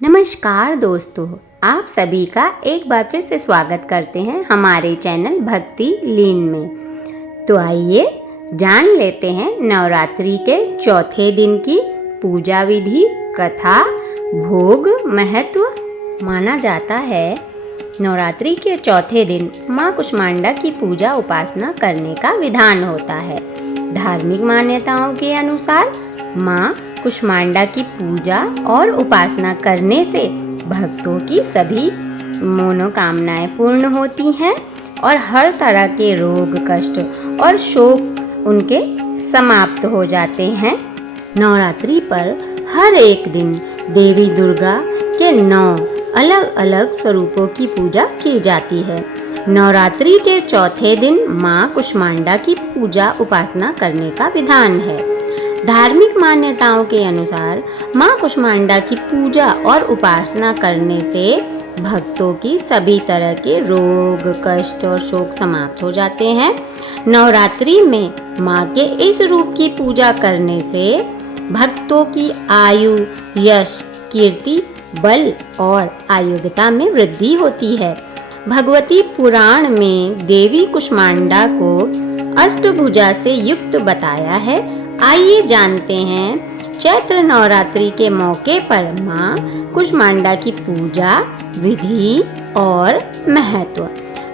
नमस्कार दोस्तों, आप सभी का एक बार फिर से स्वागत करते हैं हमारे चैनल भक्ति लीन में। तो आइए जान लेते हैं नवरात्रि के चौथे दिन की पूजा विधि, कथा, भोग, महत्व। माना जाता है नवरात्रि के चौथे दिन माँ कुष्मांडा की पूजा उपासना करने का विधान होता है। धार्मिक मान्यताओं के अनुसार माँ कुष्मांडा की पूजा और उपासना करने से भक्तों की सभी मनोकामनाएं पूर्ण होती हैं और हर तरह के रोग, कष्ट और शोक उनके समाप्त हो जाते हैं। नवरात्रि पर हर एक दिन देवी दुर्गा के 9 अलग अलग स्वरूपों की पूजा की जाती है। नवरात्रि के चौथे दिन माँ कुष्मांडा की पूजा उपासना करने का विधान है। धार्मिक मान्यताओं के अनुसार माँ कुष्मांडा की पूजा और उपासना करने से भक्तों की सभी तरह के रोग, कष्ट और शोक समाप्त हो जाते हैं। नवरात्रि में माँ के इस रूप की पूजा करने से भक्तों की आयु, यश, कीर्ति, बल और आयोग्यता में वृद्धि होती है। भगवती पुराण में देवी कुष्मांडा को अष्टभुजा से युक्त बताया है। आइए जानते हैं चैत्र नवरात्रि के मौके पर माँ कुष्मांडा की पूजा विधि और महत्व।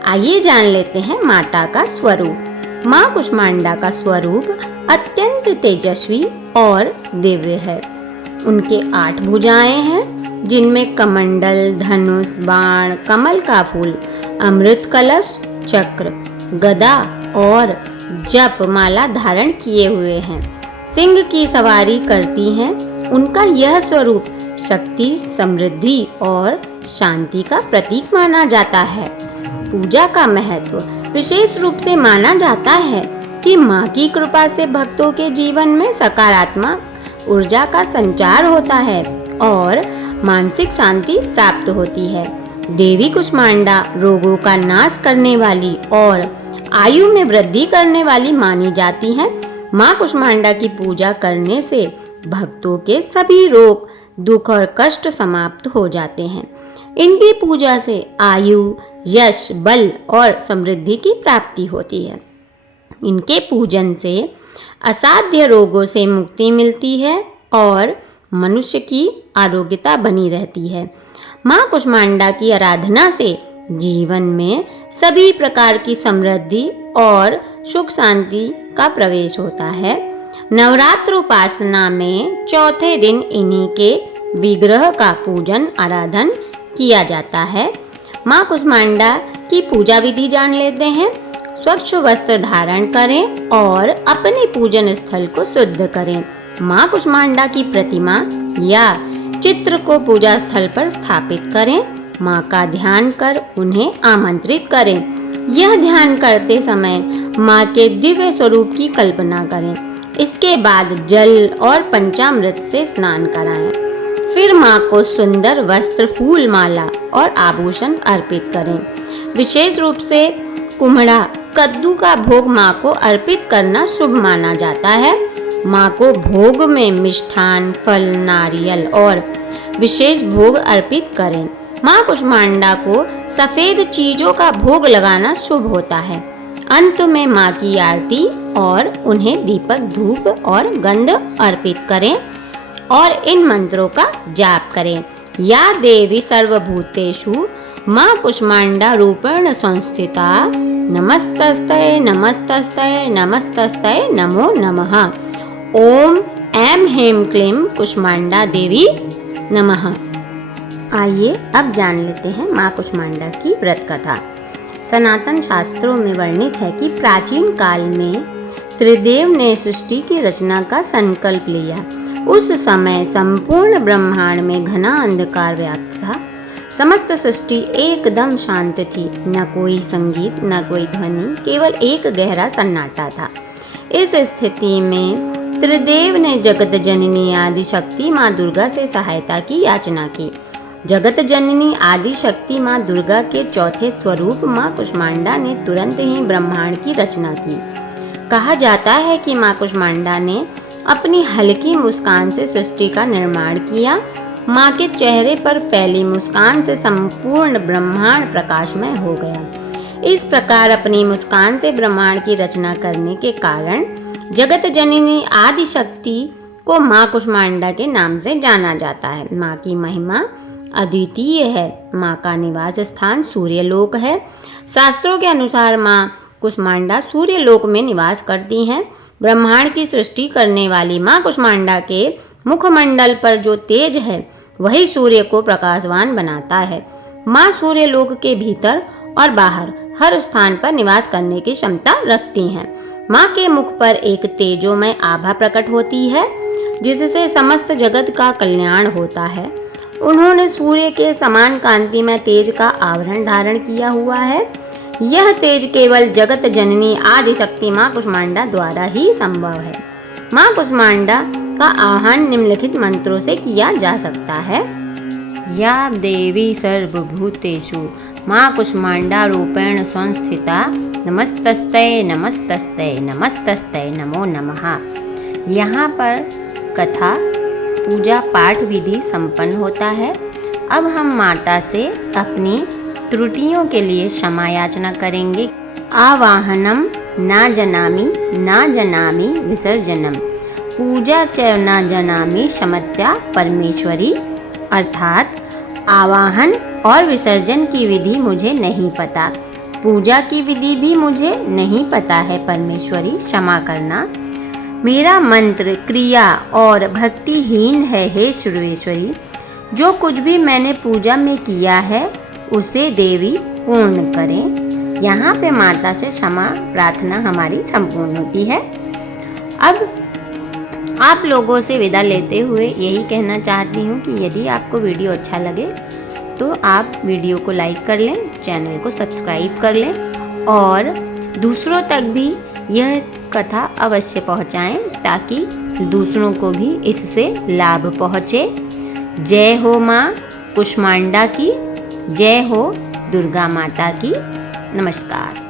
आइए जान लेते हैं माता का स्वरूप। माँ कुष्मांडा का स्वरूप अत्यंत तेजस्वी और दिव्य है। उनके 8 भुजाएं हैं, जिनमें कमंडल, धनुष, बाण, कमल का फूल, अमृत कलश, चक्र, गदा और जप माला धारण किए हुए हैं। सिंह की सवारी करती हैं। उनका यह स्वरूप शक्ति, समृद्धि और शांति का प्रतीक माना जाता है। पूजा का महत्व विशेष रूप से माना जाता है कि माँ की कृपा से भक्तों के जीवन में सकारात्मक ऊर्जा का संचार होता है और मानसिक शांति प्राप्त होती है। देवी कुष्मांडा रोगों का नाश करने वाली और आयु में वृद्धि करने वाली मानी जाती हैं। माँ कुष्मांडा की पूजा करने से भक्तों के सभी रोग, दुख और कष्ट समाप्त हो जाते हैं। इनकी पूजा से आयु, यश, बल और समृद्धि की प्राप्ति होती है। इनके पूजन से असाध्य रोगों से मुक्ति मिलती है और मनुष्य की आरोग्यता बनी रहती है। माँ कुष्मांडा की आराधना से जीवन में सभी प्रकार की समृद्धि और सुख शांति का प्रवेश होता है। नवरात्र उपासना में चौथे दिन इन्हीं के विग्रह का पूजन आराधन किया जाता है। माँ कुष्मांडा की पूजा विधि जान लेते हैं। स्वच्छ वस्त्र धारण करें और अपने पूजन स्थल को शुद्ध करें। माँ कुष्मांडा की प्रतिमा या चित्र को पूजा स्थल पर स्थापित करें। माँ का ध्यान कर उन्हें आमंत्रित करें। यह ध्यान करते समय माँ के दिव्य स्वरूप की कल्पना करें। इसके बाद जल और पंचामृत से स्नान कराएं। फिर माँ को सुंदर वस्त्र, फूल, माला और आभूषण अर्पित करें। विशेष रूप से कुम्हड़ा, कद्दू का भोग माँ को अर्पित करना शुभ माना जाता है। माँ को भोग में मिष्ठान, फल, नारियल और विशेष भोग अर्पित करें। माँ कुष्मांडा को सफेद चीजों का भोग लगाना शुभ होता है। अंत में माँ की आरती और उन्हें दीपक, धूप और गंध अर्पित करें और इन मंत्रों का जाप करें। या देवी सर्वभूतेषु माँ कुष्मांडा रूपेण संस्थिता, नमस्तस्ते नमस्तस्ते नमस्तस्ते नमो नमः। ओम ऐं ह्रीं क्लीं कुष्मांडा देवी नमः। आइए अब जान लेते हैं माँ कुष्मांडा की व्रत कथा। सनातन शास्त्रों में वर्णित है कि प्राचीन काल में त्रिदेव ने सृष्टि की रचना का संकल्प लिया। उस समय संपूर्ण ब्रह्मांड में घना अंधकार व्याप्त था। समस्त सृष्टि एकदम शांत थी। न कोई संगीत, न कोई ध्वनि, केवल एक गहरा सन्नाटा था। इस स्थिति में त्रिदेव ने जगत जननी आदि शक्ति माँ दुर्गा से सहायता की याचना की। जगत जननी आदि शक्ति माँ दुर्गा के चौथे स्वरूप माँ कुष्मांडा ने तुरंत ही ब्रह्मांड की रचना की। कहा जाता है कि माँ कुष्मांडा ने अपनी हल्की मुस्कान से सृष्टि का निर्माण किया माँ के चेहरे पर फैली मुस्कान से संपूर्ण ब्रह्मांड प्रकाशमय हो गया। इस प्रकार अपनी मुस्कान से ब्रह्मांड की रचना करने के कारण जगत जननी आदि शक्ति को माँ कुष्मांडा के नाम से जाना जाता है। माँ की महिमा अद्वितीय है। माँ का निवास स्थान सूर्यलोक है। शास्त्रों के अनुसार माँ कुष्मांडा सूर्यलोक में निवास करती हैं। ब्रह्मांड की सृष्टि करने वाली माँ कुष्मांडा के मुखमंडल पर जो तेज है वही सूर्य को प्रकाशवान बनाता है। माँ सूर्यलोक के भीतर और बाहर हर स्थान पर निवास करने की क्षमता रखती हैं। माँ के मुख पर एक तेजोमय आभा प्रकट होती है जिससे समस्त जगत का कल्याण होता है। उन्होंने सूर्य के समान कांतिमय तेज का आवरण धारण किया हुआ है। यह तेज केवल जगत जननी आदि शक्ति माँ कुष्मांडा द्वारा ही संभव है। माँ कुष्मांडा का आह्वान निम्नलिखित मंत्रों से किया जा सकता है। या देवी सर्वभूतेषु माँ कुष्मांडा रूपेण संस्थिता नमस्तस्ते नमस्तस्ते नमस्तस्ते नमो नमः। यहाँ पर कथा पूजा पाठ विधि संपन्न होता है। अब हम माता से अपनी त्रुटियों के लिए क्षमा याचना करेंगे। आवाहनम न जनामि विसर्जनम पूजा च न जनामि क्षमत्या परमेश्वरी। अर्थात आवाहन और विसर्जन की विधि मुझे नहीं पता, पूजा की विधि भी मुझे नहीं पता है परमेश्वरी, क्षमा करना। मेरा मंत्र क्रिया और भक्तिहीन है हे सर्वेश्वरी। जो कुछ भी मैंने पूजा में किया है उसे देवी पूर्ण करें। यहाँ पे माता से क्षमा प्रार्थना हमारी संपूर्ण होती है। अब आप लोगों से विदा लेते हुए यही कहना चाहती हूँ कि यदि आपको वीडियो अच्छा लगे तो आप वीडियो को लाइक कर लें, चैनल को सब्सक्राइब कर लें और दूसरों तक भी यह कथा अवश्य पहुँचाएं ताकि दूसरों को भी इससे लाभ पहुँचे। जय हो माँ कुष्मांडा की, जय हो दुर्गा माता की। नमस्कार।